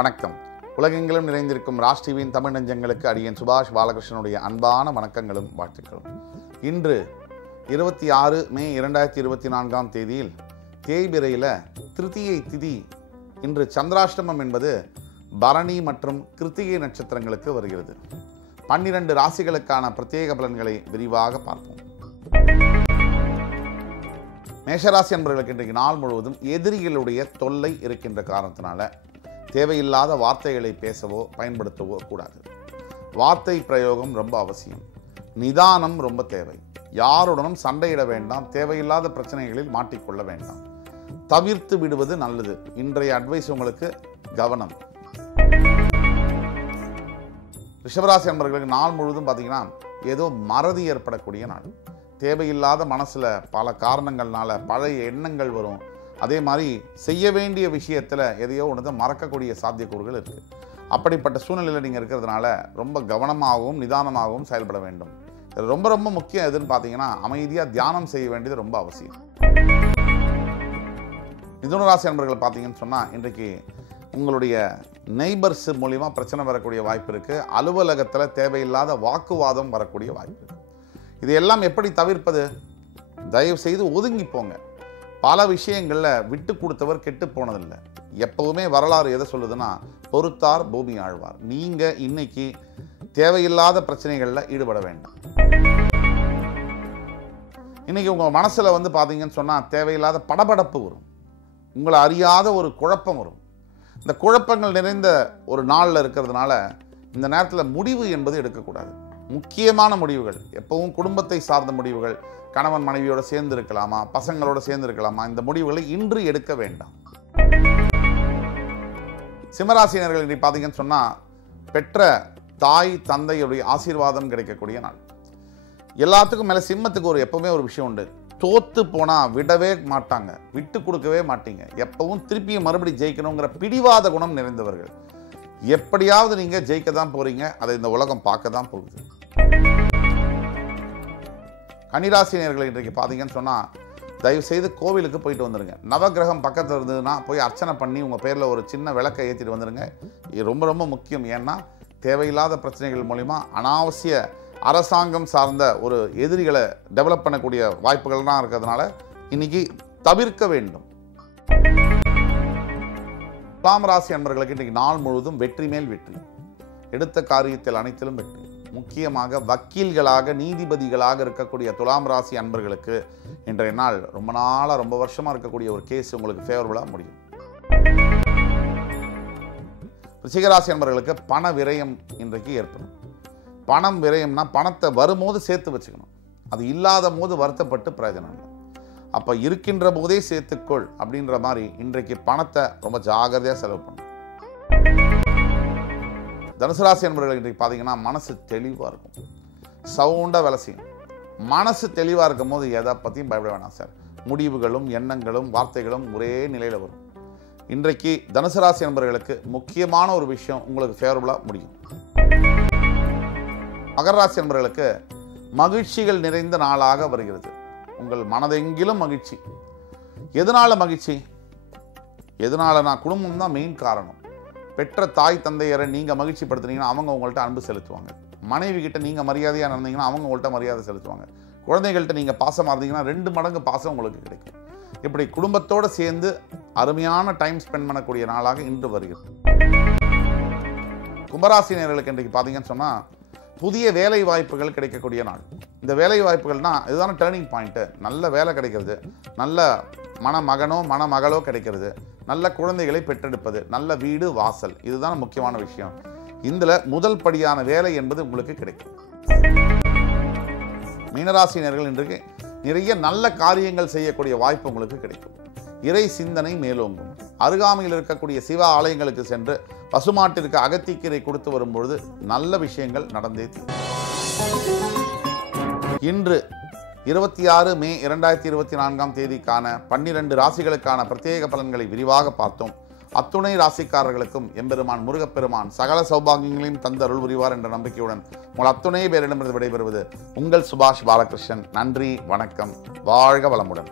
வணக்கம். உலகெங்கிலும் நிறைந்திருக்கும் ராஜ் டிவியின் தமிழ் நெஞ்சங்களுக்கு அடியேன் சுபாஷ் பாலகிருஷ்ணனுடைய அன்பான வணக்கங்களும் வாழ்த்துக்களும். இன்று 26 மே 2024 தேதியில் தேய்பிரையில் திருத்தியை திதி. இன்று சந்திராஷ்டமம் என்பது பரணி மற்றும் கிருத்திகை நட்சத்திரங்களுக்கு வருகிறது. 12 ராசிகளுக்கான பிரத்யேக பலன்களை விரிவாக பார்ப்போம். மேஷராசி என்பவர்களுக்கு இன்றைக்கு நாள் முழுவதும் எதிரிகளுடைய தொல்லை இருக்கின்ற காரணத்தினால தேவையில்லாத வார்த்தைகளை பேசவோ பயன்படுத்தவோ கூடாது. வார்த்தை பிரயோகம் ரொம்ப அவசியம். நிதானம் ரொம்ப தேவை. யாருடனும் சண்டையிட வேண்டாம். தேவையில்லாத பிரச்சனைகளில் மாட்டிக்கொள்ள வேண்டாம். தவிர்த்து விடுவது நல்லது. இன்றைய அட்வைஸ் உங்களுக்கு கவனம். ரிஷபராசி என்பவர்களுக்கு நாள் முழுவதும் பார்த்தீங்கன்னா ஏதோ மறதி ஏற்படக்கூடிய நாள். தேவையில்லாத மனசில் பல காரணங்கள்னால பழைய எண்ணங்கள் வரும். அதே மாதிரி செய்ய வேண்டிய விஷயத்தில் எதையோ ஒன்று மறக்கக்கூடிய சாத்தியக்கூறுகள் இருக்குது. அப்படிப்பட்ட சூழ்நிலையில் நீங்கள் இருக்கிறதுனால ரொம்ப கவனமாகவும் நிதானமாகவும் செயல்பட வேண்டும். ரொம்ப ரொம்ப முக்கியம் எதுன்னு பார்த்தீங்கன்னா அமைதியாக தியானம் செய்ய வேண்டியது ரொம்ப அவசியம். மிதுன ராசி நண்பர்கள் பார்த்தீங்கன்னு சொன்னால் இன்றைக்கு உங்களுடைய நெய்பர்ஸ் மூலிமா பிரச்சனை வரக்கூடிய வாய்ப்பு இருக்குது. அலுவலகத்தில் தேவையில்லாத வாக்குவாதம் வரக்கூடிய வாய்ப்பு இருக்குது. இதையெல்லாம் எப்படி தவிர்ப்பது? தயவு செய்து ஒதுங்கி போங்க. பல விஷயங்களில் விட்டு கொடுத்தவர் கெட்டு போனதில்லை. எப்பவுமே வரலாறு எதை சொல்லுதுன்னா பொறுத்தார் பூமி ஆழ்வார். நீங்கள் இன்னைக்கு தேவையில்லாத பிரச்சனைகளில் ஈடுபட வேண்டாம். இன்னைக்கு உங்கள் மனசில் பார்த்தீங்கன்னு சொன்னால் தேவையில்லாத படபடப்பு வரும். உங்களை அறியாத ஒரு குழப்பம் வரும். இந்த குழப்பங்கள் நிறைந்த ஒரு நாளில் இருக்கிறதுனால இந்த நேரத்தில் முடிவு என்பது எடுக்கக்கூடாது. முக்கியமான முடிவுகள் எப்பவும் குடும்பத்தை சார்ந்த முடிவுகள், கணவன் மனைவியோடு சேர்ந்து இருக்கலாமா, பசங்களோடு சேர்ந்து இருக்கலாமா, இந்த முடிவுகளை இன்று எடுக்க வேண்டாம். சிம்மராசினர்கள் இன்றைக்கு பார்த்தீங்கன்னு சொன்னால் பெற்ற தாய் தந்தையுடைய ஆசீர்வாதம் கிடைக்கக்கூடிய நாள். எல்லாத்துக்கும் மேலே சிம்மத்துக்கு எப்பவுமே ஒரு விஷயம் உண்டு. தோத்து போனால் விடவே மாட்டாங்க, விட்டு கொடுக்கவே மாட்டீங்க. எப்பவும் திருப்பியும் மறுபடி ஜெயிக்கணுங்கிற பிடிவாத குணம் நிறைந்தவர்கள். எப்படியாவது நீங்கள் ஜெயிக்க தான் போகிறீங்க. அதை இந்த உலகம் பார்க்க தான் போகுது. கன்னிராசினியர்கள் இன்றைக்கு பார்த்தீங்கன்னு சொன்னால் தயவு செய்து கோவிலுக்கு போயிட்டு வந்துடுங்க. நவகிரகம் பக்கத்தில் இருந்ததுன்னா போய் அர்ச்சனை பண்ணி உங்கள் பேரில் ஒரு சின்ன விளக்கை ஏற்றிட்டு வந்துடுங்க. இது ரொம்ப ரொம்ப முக்கியம். ஏன்னா தேவையில்லாத பிரச்சனைகள் மூலிமா அனாவசிய அரசாங்கம் சார்ந்த ஒரு எதிரிகளை டெவலப் பண்ணக்கூடிய வாய்ப்புகள்லாம் இருக்கிறதுனால இன்னைக்கு தவிர்க்க வேண்டும். துலாம் ராசி அன்பர்களுக்கு இன்றைக்கு நாள் முழுவதும் வெற்றி மேல் வெற்றி. எடுத்த காரியத்தில் அனைத்திலும் வெற்றி. முக்கியமாக வக்கீல்களாக நீதிபதிகளாக இருக்கக்கூடிய துலாம் ராசி அன்பர்களுக்கு இன்றைய நாள் ரொம்ப வருஷமாக இருக்கக்கூடிய ஒரு கேஸ் உங்களுக்கு ஃபேவரபுளாக முடியும். ரிஷிகராசி அன்பர்களுக்கு பண விரயம் இன்றைக்கு ஏற்படும். பணம் விரயம்னா பணத்தை வரும்போது சேர்த்து வச்சுக்கணும். அது இல்லாத போது வருத்தப்பட்டு பிரயோஜனம் இல்லை. அப்போ இருக்கின்ற போதே சேர்த்துக்கொள் அப்படின்ற மாதிரி இன்றைக்கு பணத்தை ரொம்ப ஜாகிரதையாக செலவு பண்ணும். தனுசு ராசி என்பவர்கள் இன்றைக்கு பார்த்தீங்கன்னா மனசு தெளிவாக இருக்கும். சவுண்டாக வேலை செய்யும். மனசு தெளிவாக இருக்கும் போது எதை பற்றியும் பயப்பட வேணாம் சார். முடிவுகளும் எண்ணங்களும் வார்த்தைகளும் ஒரே நிலையில் வரும். இன்றைக்கு தனுசு ராசி என்பவர்களுக்கு முக்கியமான ஒரு விஷயம் உங்களுக்கு ஃபேவரபுளாக முடியும். மகர ராசி என்பவர்களுக்கு மகிழ்ச்சிகள் நிறைந்த நாளாக வருகிறது. உங்கள் மனதெங்கிலும் மகிழ்ச்சி. எதனால மகிழ்ச்சி? எதனாலனா குடும்பம் தான் மெயின் காரணம். பெற்ற தாய் தந்தையரை நீங்கள் மகிழ்ச்சி படுத்துனீங்கன்னா அவங்க உங்கள்கிட்ட அன்பு செலுத்துவாங்க. மனைவி கிட்ட நீங்கள் மரியாதையாக நடந்தீங்கன்னா அவங்க உங்கள்கிட்ட மரியாதை செலுத்துவாங்க. குழந்தைகள்கிட்ட நீங்கள் பாசமாக இருந்தீங்கன்னா 2 மடங்கு பாசம் உங்களுக்கு கிடைக்கும். இப்படி குடும்பத்தோடு சேர்ந்து அருமையான டைம் ஸ்பெண்ட் பண்ணக்கூடிய நாளாக இன்று வருகிறது. கும்பராசினியர்களுக்கு இன்றைக்கு பார்த்தீங்கன்னு சொன்னால் புதிய வேலை வாய்ப்புகள் கிடைக்கக்கூடிய நாள். இந்த வேலை வாய்ப்புகள்னா இதுதான டேர்னிங் பாயிண்ட்டு. நல்ல வேலை கிடைக்கிறது, நல்ல மணமகனோ மணமகளோ கிடைக்கிறது, நல்ல குழந்தைகளை பெற்றெடுப்பது, நல்ல வீடு வாசல், இதுதான் முக்கியமான விஷயம். இதில் முதல் படியான வேலை என்பது உங்களுக்கு கிடைக்கும். மீனராசினியர்கள் இன்றைக்கு நிறைய நல்ல காரியங்கள் செய்யக்கூடிய வாய்ப்பு உங்களுக்கு கிடைக்கும். இறை சிந்தனை மேலோங்கும். அருகாமையில் இருக்கக்கூடிய சிவ ஆலயங்களுக்கு சென்று பசுமாட்டிற்கு அகத்திக்கீரை கொடுத்து வரும்பொழுது நல்ல விஷயங்கள் நடந்தே தீரும். இன்று 26 மே 2024 தேதிக்கான 12 ராசிகளுக்கான பிரத்யேக பலன்களை விரிவாக பார்த்தோம். அத்துணை ராசிக்காரர்களுக்கும் எம்பெருமான் முருகப்பெருமான் சகல சௌபாகியங்களையும் தந்து அருள் புரிவார் என்ற நம்பிக்கையுடன் உங்கள் அத்துணை பேரிடமிருந்து விடைபெறுவது உங்கள் சுபாஷ் பாலகிருஷ்ணன். நன்றி, வணக்கம், வாழ்க வளமுடன்.